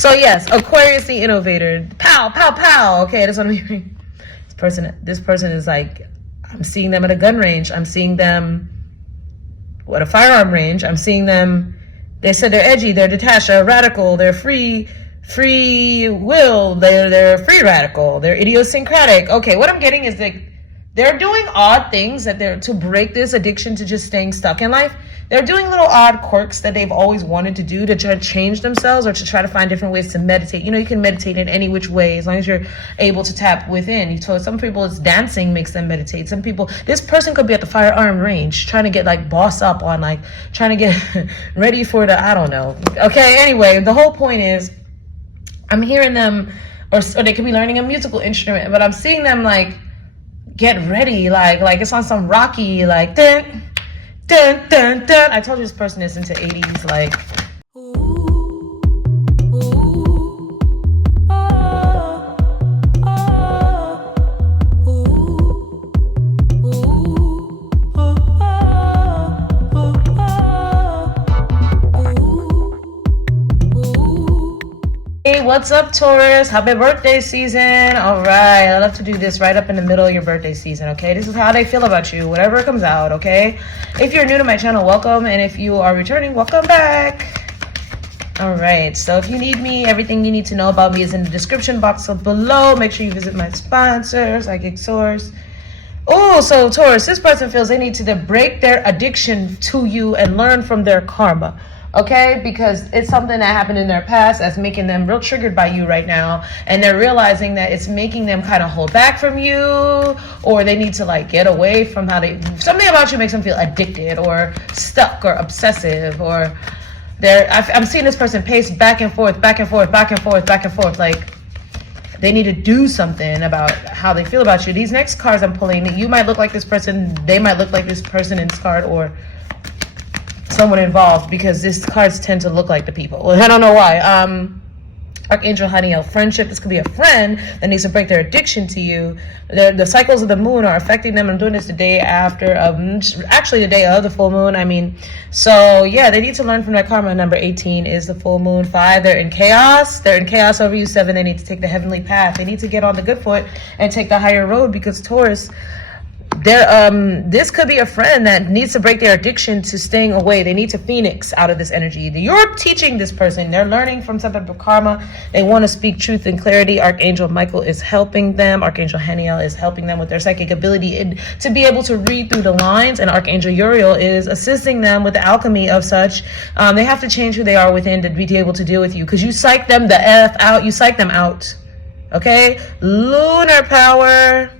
So yes, Aquarius the innovator. Pow, pow, pow. Okay, that's what I'm hearing. This person is like, I'm seeing them at a gun range. I'm seeing them at a firearm range. I'm seeing them. They said they're edgy, they're detached, they're radical, they're free will, they're free radical, they're idiosyncratic. Okay, what I'm getting is they're doing odd things to break this addiction to just staying stuck in life. They're doing little odd quirks that they've always wanted to do to try to change themselves or to try to find different ways to meditate. You know, you can meditate in any which way as long as you're able to tap within. You told some people it's dancing makes them meditate. Some people, this person could be at the firearm range trying to get like boss up on like trying to get ready for I don't know. Okay, anyway, the whole point is I'm hearing them, or they could be learning a musical instrument, but I'm seeing them like get ready, like it's on some Rocky, like dun, dun, dun, dun. I told you this person is into 80s, like. Hey, what's up, Taurus? Happy birthday season. All right, I love to do this right up in the middle of your birthday season, okay? This is how they feel about you, whatever comes out, okay? If you're new to my channel, welcome, and if you are returning, welcome back. All right, so if you need me, everything you need to know about me is in the description box below. Make sure you visit my sponsor, Psychic Source. Oh, so Taurus, this person feels they need to break their addiction to you and learn from their karma. Okay, because it's something that happened in their past that's making them real triggered by you right now, and they're realizing that it's making them kind of hold back from you, or they need to like get away from something about you makes them feel addicted or stuck or obsessive, or I'm seeing this person pace back and forth, back and forth, back and forth, back and forth, like they need to do something about how they feel about you. These next cards I'm pulling, you might look like this person, they might look like this person in this card, or someone involved, because these cards tend to look like the people. I don't know why. Archangel Haniel, friendship. This could be a friend that needs to break their addiction to you. The cycles of the moon are affecting them. I'm doing this the day after, actually the day of the full moon. I mean, so yeah, they need to learn from their karma. Number 18 is the full moon. 5, they're in chaos. They're in chaos over you. 7, they need to take the heavenly path. They need to get on the good foot and take the higher road, because Taurus, this could be a friend that needs to break their addiction to staying away. They need to phoenix out of this energy. You're teaching this person. They're learning from some type of karma. They want to speak truth and clarity. Archangel Michael is helping them. Archangel Haniel is helping them with their psychic ability to be able to read through the lines. And Archangel Uriel is assisting them with the alchemy of such. They have to change who they are within to be able to deal with you, because you psych them the F out. You psych them out. Okay? Lunar power.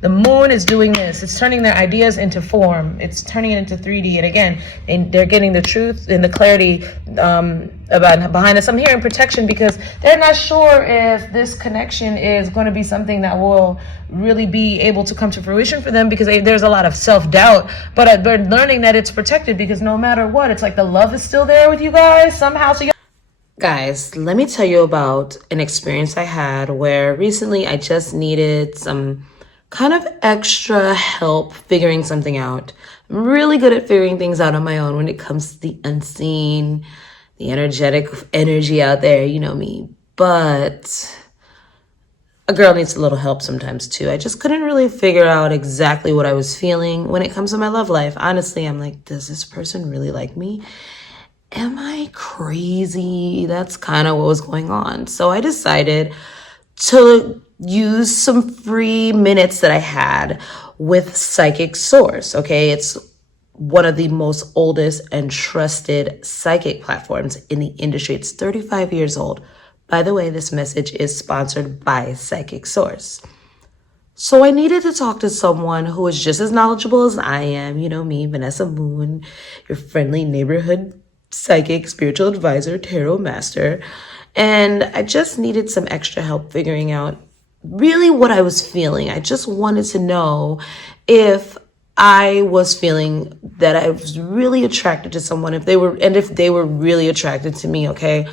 The moon is doing this. It's turning their ideas into form. It's turning it into 3D. And again, they're getting the truth and the clarity about behind this. I'm hearing protection, because they're not sure if this connection is going to be something that will really be able to come to fruition for them, because there's a lot of self-doubt. But they're learning that it's protected, because no matter what, it's like the love is still there with you guys somehow. So guys, let me tell you about an experience I had where recently I just needed some kind of extra help figuring something out. I'm really good at figuring things out on my own when it comes to the unseen, the energy out there, you know me. But a girl needs a little help sometimes too. I just couldn't really figure out exactly what I was feeling when it comes to my love life. Honestly, I'm like, does this person really like me? Am I crazy? That's kind of what was going on. So I decided to use some free minutes that I had with Psychic Source, okay? It's one of the most oldest and trusted psychic platforms in the industry. It's 35 years old. By the way, this message is sponsored by Psychic Source. So I needed to talk to someone who is just as knowledgeable as I am. You know me, Vanessa Moon, your friendly neighborhood psychic, spiritual advisor, tarot master. And I just needed some extra help figuring out really what I was feeling. I just wanted to know if I was feeling that I was really attracted to someone, if they were really attracted to me, okay?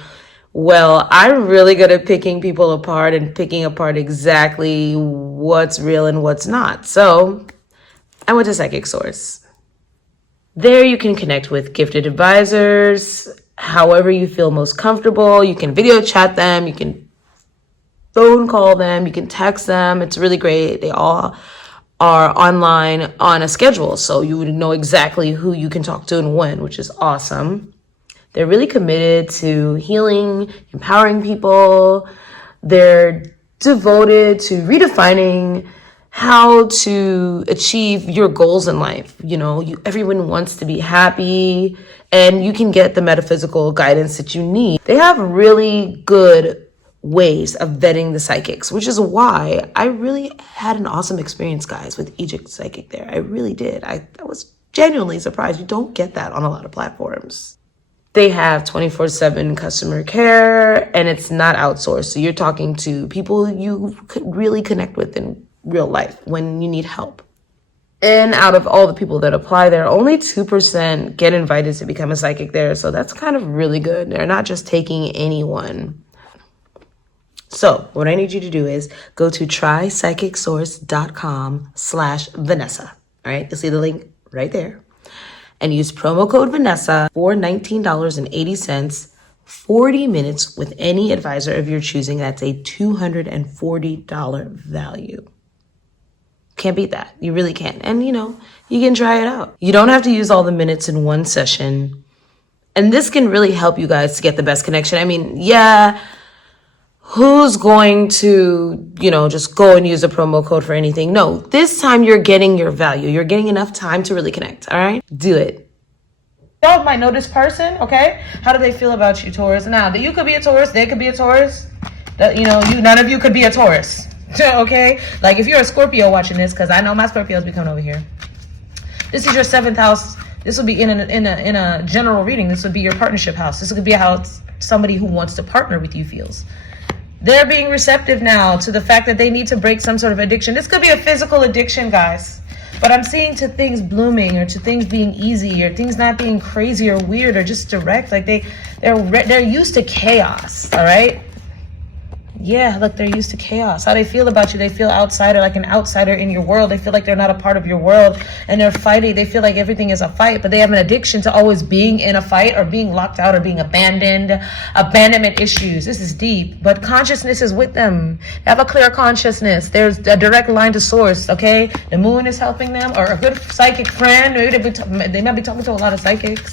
Well, I'm really good at picking people apart and picking apart exactly what's real and what's not. So I went to Psychic Source. There you can connect with gifted advisors however you feel most comfortable. You can video chat them, you can phone call them, you can text them. It's really great. They all are online on a schedule, so you would know exactly who you can talk to and when, which is awesome. They're really committed to healing, empowering people. They're devoted to redefining how to achieve your goals in life. You know, everyone wants to be happy, and you can get the metaphysical guidance that you need. They have really good ways of vetting the psychics, which is why I really had an awesome experience, guys, with Egypt Psychic there. I really did. I was genuinely surprised. You don't get that on a lot of platforms. They have 24/7 customer care, and it's not outsourced. So you're talking to people you could really connect with in real life when you need help. And out of all the people that apply there, only 2% get invited to become a psychic there. So that's kind of really good. They're not just taking anyone. So what I need you to do is go to trypsychicsource.com/Vanessa. All right, you'll see the link right there. And use promo code Vanessa for $19.80, 40 minutes with any advisor of your choosing. That's a $240 value. Can't beat that. You really can't. And, you know, you can try it out. You don't have to use all the minutes in one session. And this can really help you guys to get the best connection. I mean, yeah, who's going to, you know, just go and use a promo code for anything? No, this time you're getting your value. You're getting enough time to really connect, all right? Do it. Y'all might know this person, okay? How do they feel about you, Taurus? Now, you could be a Taurus, they could be a Taurus. None of you could be a Taurus, okay? Like, if you're a Scorpio watching this, because I know my Scorpios be coming over here. This is your 7th house. This would be in a general reading. This would be your partnership house. This could be how somebody who wants to partner with you feels. They're being receptive now to the fact that they need to break some sort of addiction. This could be a physical addiction, guys. But I'm seeing to things blooming, or to things being easy, or things not being crazy or weird or just direct. Like they're used to chaos, all right? Yeah, look, they're used to chaos. How they feel about you, they feel outsider, like an outsider in your world. They feel like they're not a part of your world, and they're fighting. They feel like everything is a fight, but they have an addiction to always being in a fight or being locked out or being abandoned. Abandonment issues. This is deep, but consciousness is with them. They have a clear consciousness. There's a direct line to source, okay? The moon is helping them, or a good psychic friend. Maybe they might be talking to a lot of psychics.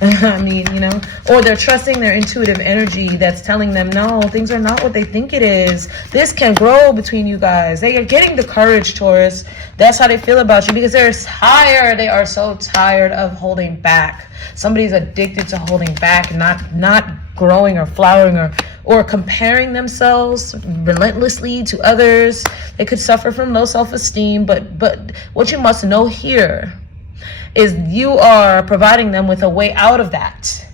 I mean, you know, or they're trusting their intuitive energy that's telling them, no, things are not what they think it is. This can grow between you guys. They are getting the courage, Taurus. That's how they feel about you, because they're tired. They are so tired of holding back. Somebody's addicted to holding back, not growing or flowering or comparing themselves relentlessly to others. They could suffer from low self-esteem, but what you must know here is you are providing them with a way out of that.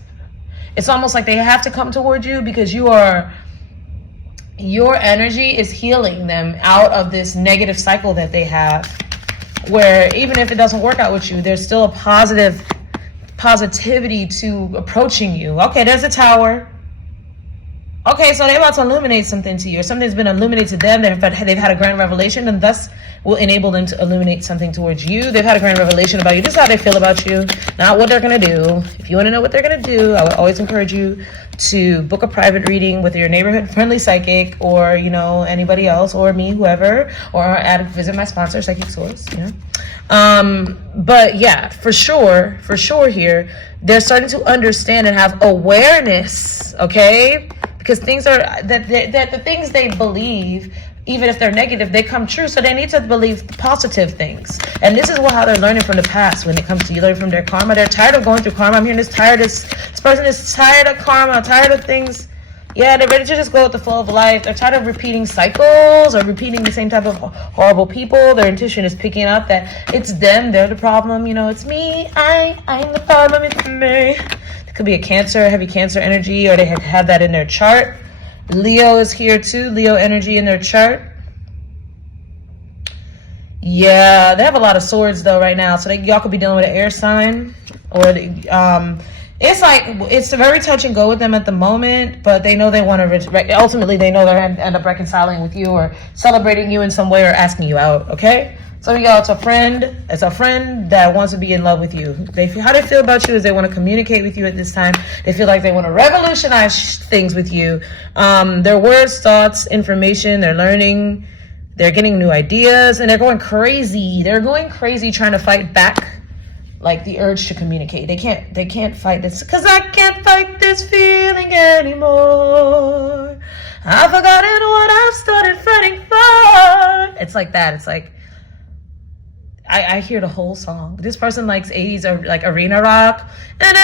It's almost like they have to come toward you, because your energy is healing them out of this negative cycle that they have, where even if it doesn't work out with you, there's still a positivity to approaching you. Okay, there's a Tower. Okay, so they're about to illuminate something to you, or something's been illuminated to them. They've had a grand revelation, and thus will enable them to illuminate something towards you. They've had a grand revelation about you. This is how they feel about you, not what they're going to do. If you want to know what they're going to do, I would always encourage you to book a private reading with your neighborhood friendly psychic, or, you know, anybody else, or me, whoever, or visit my sponsor, Psychic Source, you know. But yeah, for sure here, they're starting to understand and have awareness, okay? Because things are, that the things they believe, even if they're negative, they come true. So they need to believe positive things. And this is how they're learning from the past when it comes to you learning from their karma. They're tired of going through karma. I'm hearing this person is tired of karma, tired of things. Yeah, they're ready to just go with the flow of life. They're tired of repeating cycles or repeating the same type of horrible people. Their intuition is picking up that it's them, they're the problem. You know, it's me, I'm the problem, it's me. It could be a Cancer, heavy Cancer energy, or they have that in their chart. Leo is here too, Leo energy in their chart. Yeah, they have a lot of swords though right now, so y'all could be dealing with an air sign, or it's very touch and go with them at the moment, but they know they want to, ultimately they know they're end up reconciling with you or celebrating you in some way or asking you out, okay? Some of y'all, it's a friend. It's a friend that wants to be in love with you. How they feel about you is they want to communicate with you at this time. They feel like they want to revolutionize things with you. Their words, thoughts, information, they're learning. They're getting new ideas, and they're going crazy. They're going crazy trying to fight back, like the urge to communicate. They can't fight this, because I can't fight this feeling anymore. I've forgotten what I've started fighting for. It's like that. It's like, I hear the whole song. This person likes 80s or like arena rock. Like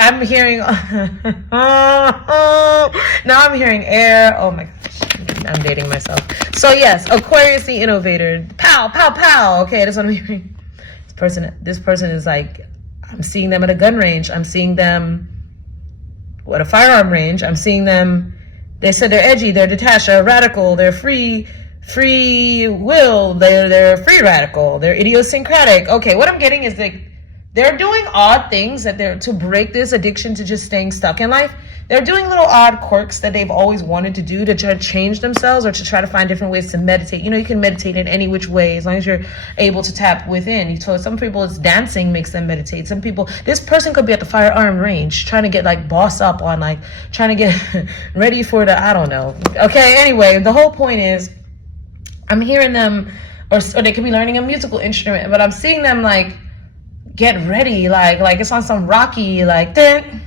I'm hearing, now I'm hearing air. Oh my gosh, I'm dating myself. So yes, Aquarius the innovator. Pow, pow, pow. Okay, that's what I'm hearing. This person is like, I'm seeing them at a gun range. I'm seeing them at a firearm range. I'm seeing them. They said they're edgy, they're detached, they're radical, they're free will, they're free radical, they're idiosyncratic. Okay, what I'm getting is like they're doing odd things to break this addiction to just staying stuck in life. They're doing little odd quirks that they've always wanted to do to try to change themselves or to try to find different ways to meditate. You know, you can meditate in any which way as long as you're able to tap within. You told some people it's dancing makes them meditate. Some people, this person could be at the firearm range trying to get like boss up on like trying to get ready for the, I don't know. Okay, anyway, the whole point is I'm hearing them, or they could be learning a musical instrument, but I'm seeing them like get ready, like it's on some Rocky, like dun,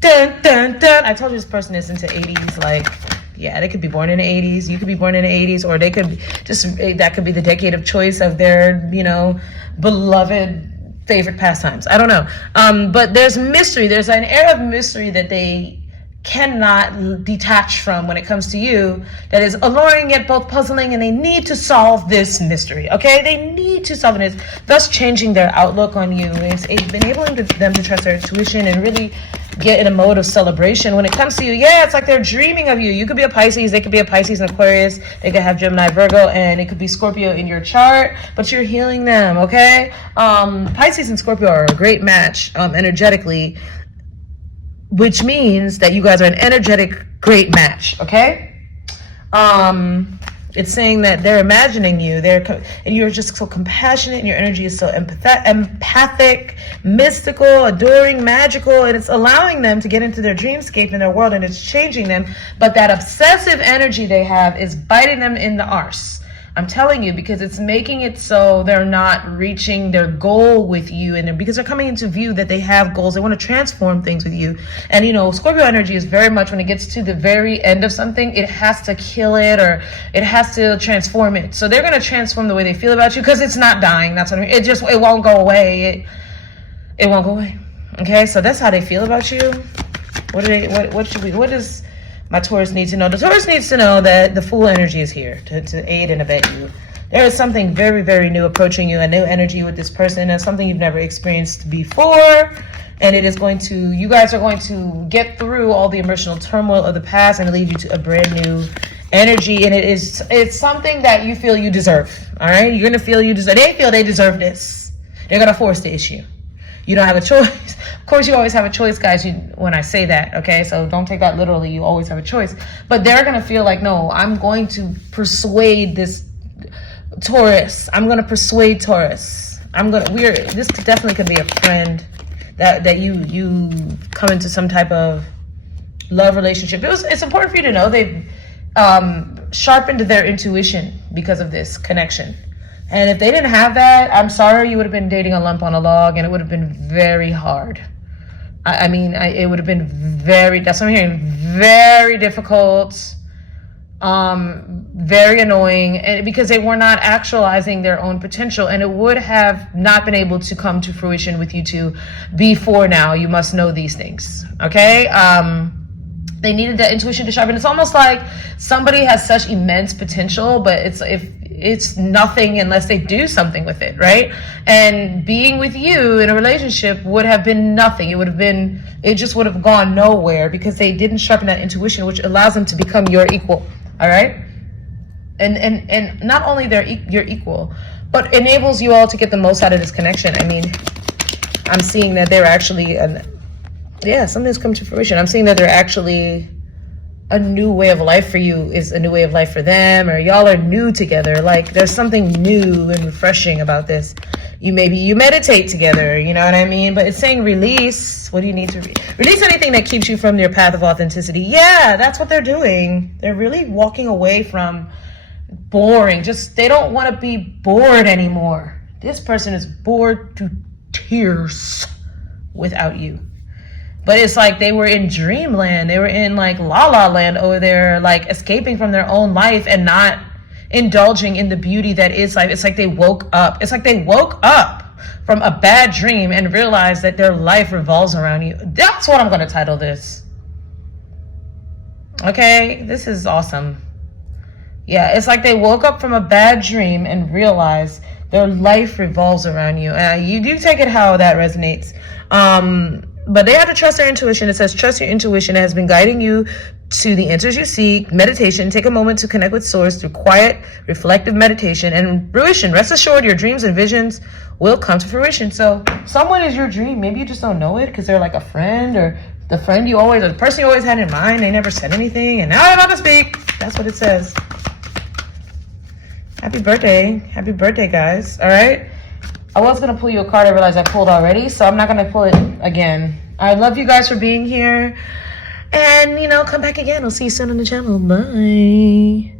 dun, dun, dun. I told you this person is into 80s, like, yeah, they could be born in the 80s. You could be born in the 80s, or they could just, that could be the decade of choice of their, you know, beloved favorite pastimes. I don't know. But there's mystery. There's an air of mystery that they cannot detach from when it comes to you, that is alluring yet both puzzling, and they need to solve this mystery. Okay, they need to solve it, thus changing their outlook on you. It's enabling them to trust their intuition and really get in a mode of celebration when it comes to you. Yeah, it's like they're dreaming of you. You could be a Pisces, they could be a Pisces and Aquarius, they could have Gemini, Virgo, and it could be Scorpio in your chart, but you're healing them. Okay, Pisces and Scorpio are a great match energetically, which means that you guys are an energetic great match. Okay, it's saying that they're imagining you, and you're just so compassionate, and your energy is so empathic, mystical, adoring, magical, and it's allowing them to get into their dreamscape and their world, and it's changing them. But that obsessive energy they have is biting them in the arse. I'm telling you, because it's making it so they're not reaching their goal with you, and because they're coming into view that they have goals, they want to transform things with you. And you know, Scorpio energy is very much, when it gets to the very end of something, it has to kill it, or it has to transform it. So they're going to transform the way they feel about you, because it's not dying. That's what I mean. It won't go away. It won't go away. Okay, so that's how they feel about you. What does my Taurus need to know? The Taurus needs to know that the Fool energy is here to aid and abet you. There is something very, very new approaching you, a new energy with this person, and something you've never experienced before. And it is going to, you guys are going to get through all the emotional turmoil of the past and lead you to a brand new energy. And it's something that you feel you deserve. All right, you're gonna feel you deserve. They feel they deserve this. They're gonna force the issue. You don't have a choice. Of course, you always have a choice, guys, when I say that, okay? So don't take that literally. You always have a choice. But they're going to feel like, no, I'm going to persuade this Taurus. I'm going to persuade Taurus. This definitely could be a friend that you come into some type of love relationship. It's important for you to know they've sharpened their intuition because of this connection. And if they didn't have that, I'm sorry, you would have been dating a lump on a log, and it would have been very hard. It would have been that's what I'm hearing, very difficult, very annoying, and because they were not actualizing their own potential, and it would have not been able to come to fruition with you two before now. You must know these things, okay? They needed that intuition to sharpen. It's almost like somebody has such immense potential, but it's nothing unless they do something with it, right? And being with you in a relationship would have been nothing. It just would have gone nowhere, because they didn't sharpen that intuition, which allows them to become your equal. All right, and not only your equal, but enables you all to get the most out of this connection. I mean, I'm seeing that they're actually something's come to fruition. I'm seeing that they're actually a new way of life for you is a new way of life for them, or y'all are new together. Like there's something new and refreshing about this. You meditate together, you know what I mean? But it's saying release. What do you need to release? Anything that keeps you from your path of authenticity. Yeah, that's what they're doing. They're really walking away from boring. They don't want to be bored anymore. This person is bored to tears without you. But it's like they were in dreamland. They were in like la la land over there, like escaping from their own life and not indulging in the beauty that is life. It's like they woke up. It's like they woke up from a bad dream and realized that their life revolves around you. That's what I'm going to title this. Okay, this is awesome. Yeah, it's like they woke up from a bad dream and realized their life revolves around you. You do take it how that resonates. But they have to trust their intuition. It says, trust your intuition. It has been guiding you to the answers you seek. Meditation. Take a moment to connect with source through quiet, reflective meditation and fruition. Rest assured, your dreams and visions will come to fruition. So someone is your dream. Maybe you just don't know it because they're like a friend, or the friend you always, or the person you always had in mind. They never said anything, and now they're about to speak. That's what it says. Happy birthday. Happy birthday, guys. All right. I was going to pull you a card. I realized I pulled already, so I'm not going to pull it again. I love you guys for being here. And, come back again. I'll see you soon on the channel. Bye.